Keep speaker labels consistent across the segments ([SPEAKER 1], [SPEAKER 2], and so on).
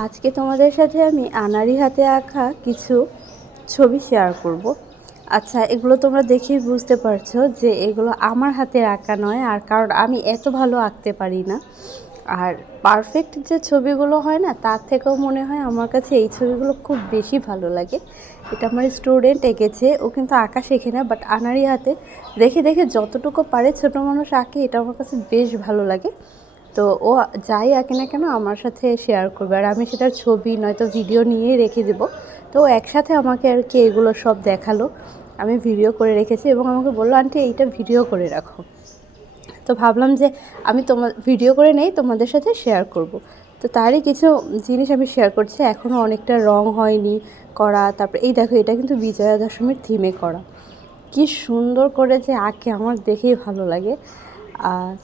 [SPEAKER 1] আজকে তোমাদের সাথে আমি আনারি হাতে আঁকা কিছু ছবি শেয়ার করব। আচ্ছা এগুলো তোমরা দেখেই বুঝতে পারছ যে এগুলো আমার হাতে আঁকা নয় আর কারণ আমি এত ভালো আঁকতে পারি না। আর পারফেক্ট যে ছবিগুলো হয় না, তার থেকেও মনে হয় আমার কাছে এই ছবিগুলো খুব বেশি ভালো লাগে। এটা আমার স্টুডেন্ট এঁকেছে, ও কিন্তু আঁকা শেখে না বাট আনারি হাতে দেখে দেখে যতটুকু পারে ছোটো মানুষ আঁকে, এটা আমার কাছে বেশ ভালো লাগে। তো ও যাই আঁকে না কেন আমার সাথে শেয়ার করবে। আর আমি সেটার ছবি নয়তো ভিডিও নিয়েই রেখে দেবো। তো একসাথে আমাকে আর কি এগুলো সব দেখাল। আমি ভিডিও করে রেখেছি এবং আমাকে বলল, আন্টি, এইটা ভিডিও করে রাখো। তো ভাবলাম যে আমি তোমার ভিডিও করে নেই, তোমাদের সাথে শেয়ার করব। তো তারই কিছু জিনিস আমি শেয়ার করছি। এখনও অনেকটা রং হয়নি করা। তারপরে, এই দেখো, এটা কিন্তু বিজয়া দশমীর থিমে করা। কি সুন্দর করে যে আঁকে, আমার দেখেই ভালো লাগে।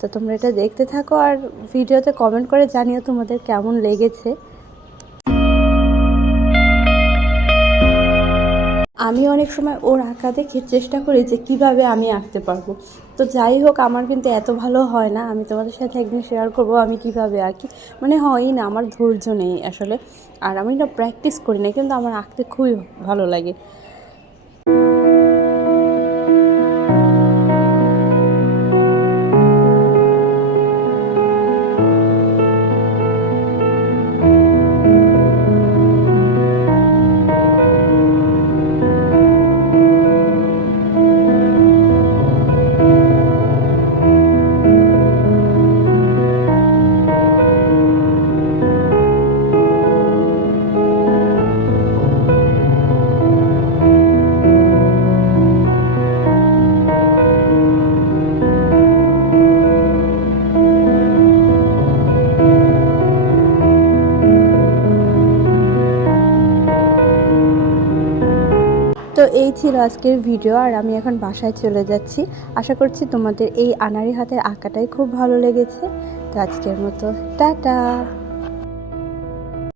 [SPEAKER 1] তো তোমরা এটা দেখতে থাকো আর ভিডিওতে কমেন্ট করে জানিও তোমাদের কেমন লেগেছে। আমি অনেক সময় ওর আঁকা দেখে চেষ্টা করি যে কীভাবে আমি আঁকতে পারব। তো যাই হোক, আমার কিন্তু এত ভালো হয় না। আমি তোমাদের সাথে একদিন শেয়ার করব আমি কীভাবে আঁকি। মানে হয়ই না, আমার ধৈর্য নেই আসলে। আর আমি না প্র্যাকটিস করি না, কিন্তু আমার আঁকতে খুবই ভালো লাগে। তো এই ছিল আজকের ভিডিও আর আমি এখন বাসায় চলে যাচ্ছি। আশা করছি তোমাদের এই আনারি হাতের আঁকাটাই খুব ভালো লেগেছে। তো আজকের মতো, টাটা!